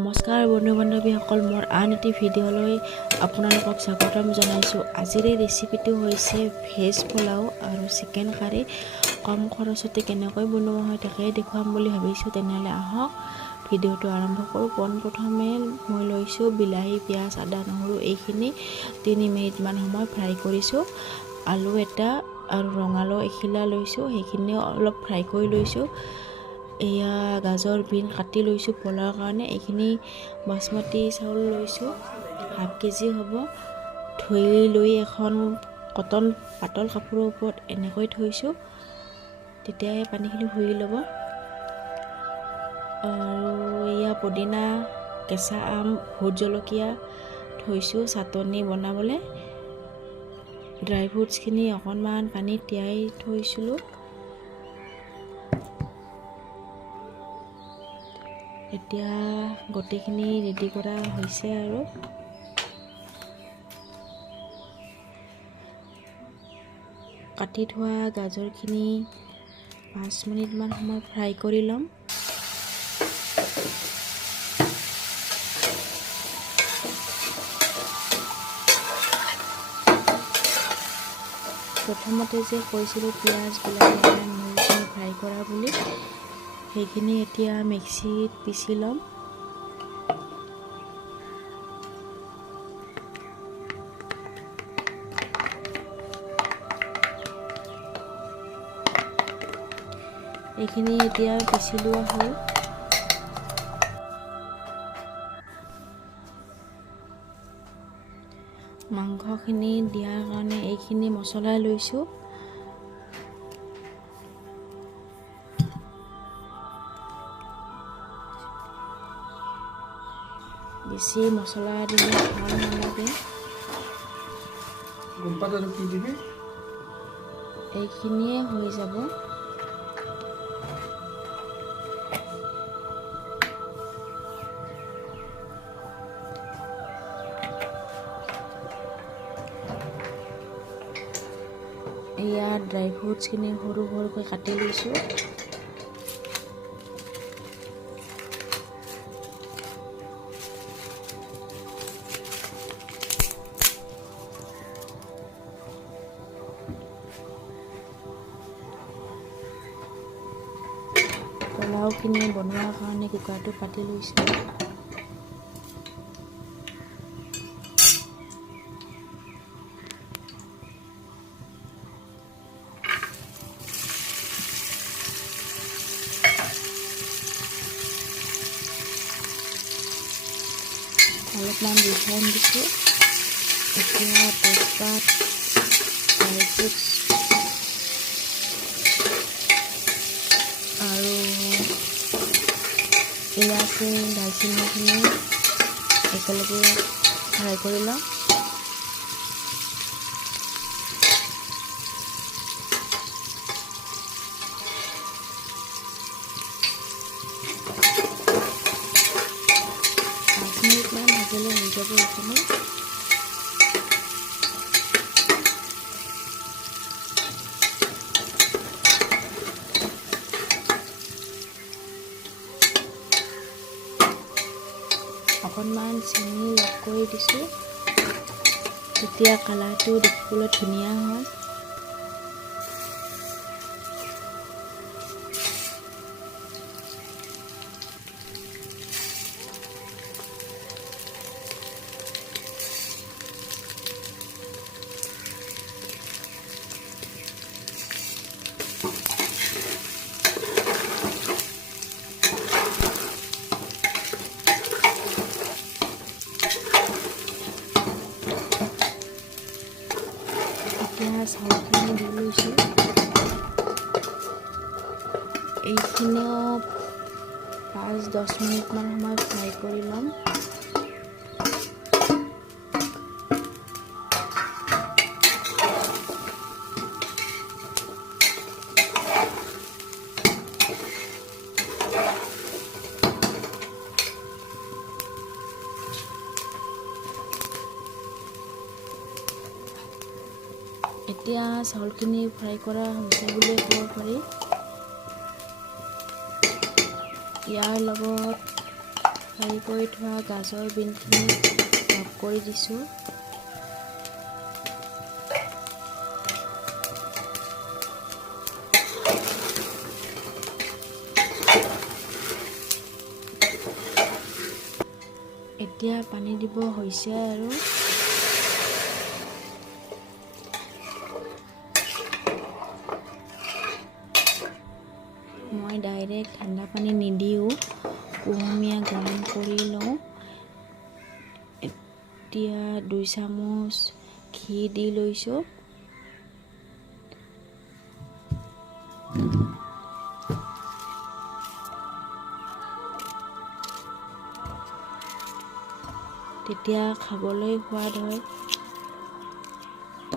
নমস্কাৰ বন্ধু বান্ধৱীসকল, মোৰ আন এটি ভিডিঅ'লৈ আপোনালোকক স্বাগতম জনাইছোঁ। আজিৰ এই ৰেচিপিটো হৈছে ভেজ পোলাও আৰু চিকেন কাৰী। কম খৰচতে কেনেকৈ বনোৱা হয় তাকেই দেখুৱাম বুলি ভাবিছোঁ। তেনেহ'লে আহক ভিডিঅ'টো আৰম্ভ কৰোঁ। পোনপ্ৰথমে মই লৈছোঁ বিলাহী, পিঁয়াজ, আদা, নহৰু এইখিনি 3 মিনিটমান সময় ফ্ৰাই কৰিছোঁ। আলু এটা আৰু ৰঙালাও এখিলা লৈছোঁ, সেইখিনি অলপ ফ্ৰাই কৰি লৈছোঁ। এয়া গাজৰ, বিন কাটি লৈছোঁ পোলাওৰ কাৰণে। এইখিনি বাচমতি চাউল লৈছোঁ, ½ কেজি হ'ব। ধুই লৈ এখন কটন পাতল কাপোৰৰ ওপৰত এনেকৈ থৈছোঁ, তেতিয়াই পানীখিনি শুহি ল'ব। আৰু এয়া পুদিনা, কেঁচা আম, ভোট জলকীয়া থৈছোঁ চাটনি বনাবলৈ। ড্ৰাই ফ্ৰুটছখিনি অকণমান পানীত তিয়াই থৈছিলোঁ। এতিয়া গোটেইখিনি ৰেডি কৰা হৈছে আৰু কাটি থোৱা গাজৰখিনি 5 মিনিটমান সময় ফ্ৰাই কৰি ল'ম। প্ৰথমতে যে কৈছিলোঁ পিঁয়াজ, বিলাহী, আদা, নহৰুখিনি ফ্ৰাই কৰা বুলি, সেইখিনি এতিয়া মিক্সিত পিচি ল'ম। এইখিনি এতিয়া পিচি লোৱা হ'ল। মাংসখিনি দিয়াৰ কাৰণে এইখিনি মছলা লৈছোঁ। বেছি মছলা দিলে ভাল নালাগে। এইখিনিয়ে হৈ যাব। এয়া ড্ৰাই ফ্ৰুটছখিনি সৰু সৰুকৈ কাটি লৈছোঁ। পোলাওখিনি বনোৱাৰ কাৰণে কুকাৰটো পাতি লৈছোঁ। অলপমান ৰিফাইন দিছোঁ। এতিয়া তেজপাত, ড্ৰাই ফ্ৰুটছ আৰু ইলাচি, দালচেনিখিনি একেলগে ফ্ৰাই কৰি লওঁ। ভাজিলে হৈ যাব এইখিনি। অকণমান চেনি লগ কৰি দিছোঁ, তেতিয়া কালাৰটো দেখিবলৈ ধুনীয়া হয়। এতিয়া চাউলখিনি দি লৈছোঁ। এইখিনিও 5-10 মিনিটমান সময় ফ্ৰাই কৰি ল'ম। এতিয়া চাউলখিনি ফ্ৰাই কৰা হৈছে বুলিয়ে ক'ব পাৰি। ইয়াৰ লগত ফ্ৰাই কৰি থোৱা গাজৰ বিনখিনি লগ কৰি দিছোঁ। এতিয়া পানী দিব হৈছে আৰু মই ডাইৰেক্ট ঠাণ্ডা পানী নিদিওঁ, কুহুমীয়া গৰম কৰি লওঁ। এতিয়া 2 চামুচ ঘি দি লৈছোঁ। তেতিয়া খাবলৈ সোৱাদ হয়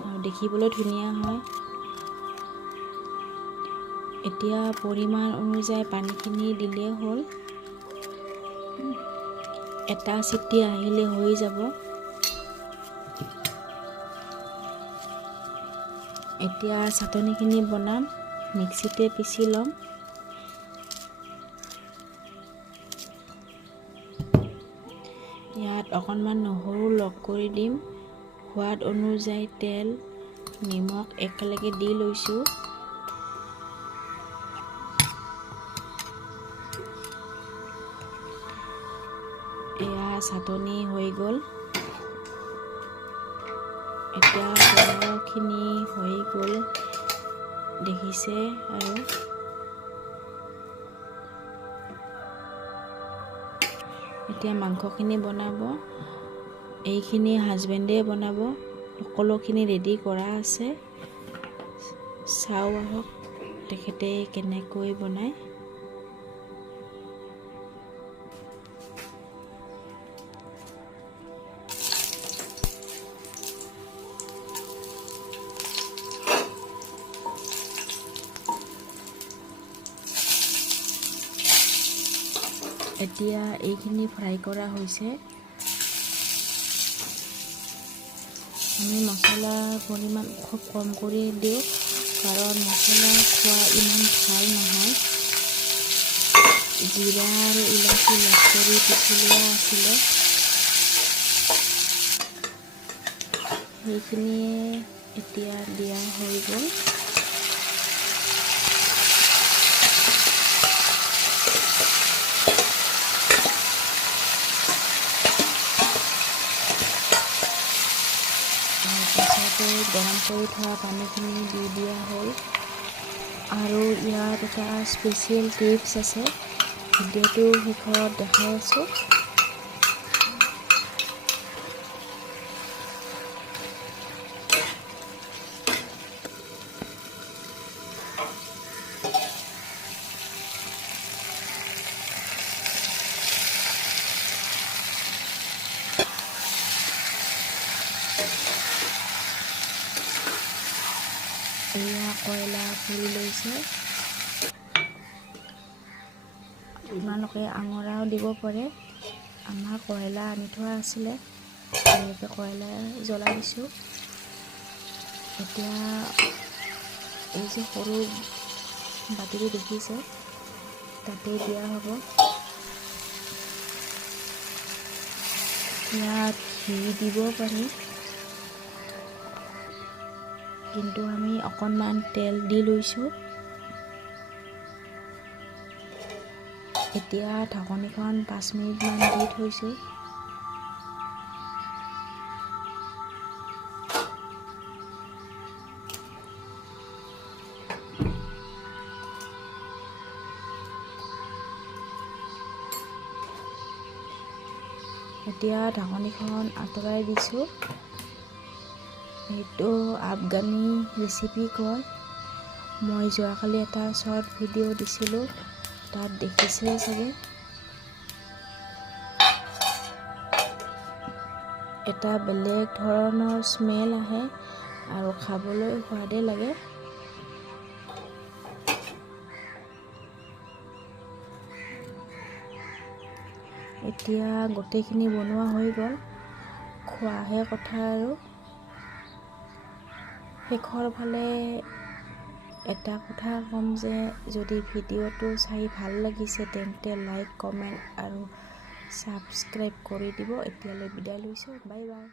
আৰু দেখিবলৈ ধুনীয়া হয়। এতিয়া পৰিমাণ অনুযায়ী পানীখিনি দিলেই হ'ল। এটা চিটি আহিলে হৈ যাব। এতিয়া চাটনিখিনি বনাম, মিক্সিতে পিচি ল'ম। ইয়াত অকণমান নহৰু লগ কৰি দিম। সোৱাদ অনুযায়ী তেল, নিমখ একেলগে দি লৈছোঁ। এয়া চাটনি হৈ গ'ল। এতিয়া পোলাওখিনি হৈ গ'ল দেখিছে আৰু এতিয়া মাংসখিনি বনাব। এইখিনি হাজবেণ্ডে বনাব। সকলোখিনি ৰেডি কৰা আছে। চাওঁ আহক তেখেতে কেনেকৈ বনায়। এতিয়া এইখিনি ফ্ৰাই কৰা হৈছে। আমি মছলাৰ পৰিমাণ খুব কম কৰি দিওঁ, কাৰণ মছলা খোৱা ইমান ভাল নহয়। জিৰা আৰু ইলাচি লগ কৰি পিচি লোৱা আছিলে, সেইখিনিয়ে এতিয়া দিয়া হৈ গ'ল। তাৰপিছতে গৰম কৰি থোৱা পানীখিনি দি দিয়া হ'ল। আৰু ইয়াত এটা স্পেচিয়েল টিপছ আছে, ভিডিঅ'টো শেষত দেখাই আছোঁ। এয়া কয়লা পুৰি লৈছে। আপোনালোকে আঙৰাও দিব পাৰে। আমাৰ কয়লা আনি থোৱা আছিলে, সেনেকৈ কয়লা জ্বলাই দিছোঁ। এতিয়া এই যে সৰু বাতিটো দেখিছে, তাতে দিয়া হ'ব। ইয়াত ঘি দিব পাৰি, কিন্তু আমি অকণমান তেল দি লৈছোঁ। এতিয়া ঢাকনিখন 5 মিনিটমান দি থৈছোঁ। এতিয়া ঢাকনিখন আঁতৰাই দিছোঁ। এইটো আফগানী ৰেচিপি কয়। মই যোৱাকালি এটা শ্বৰ্ট ভিডিঅ' দিছিলোঁ, তাত দেখিছে চাগে। এটা বেলেগ ধৰণৰ স্মেল আহে আৰু খাবলৈ সোৱাদে লাগে। এতিয়া গোটেইখিনি বনোৱা হৈ গ'ল, খোৱাহে কথা আৰু। শেষৰ ফালে এটা কথা ক'ম যে যদি ভিডিঅ'টো চাই ভাল লাগিছে তেন্তে লাইক, কমেণ্ট আৰু ছাবস্ক্ৰাইব কৰি দিব। এতিয়ালৈ বিদায় লৈছোঁ, বাই বাই।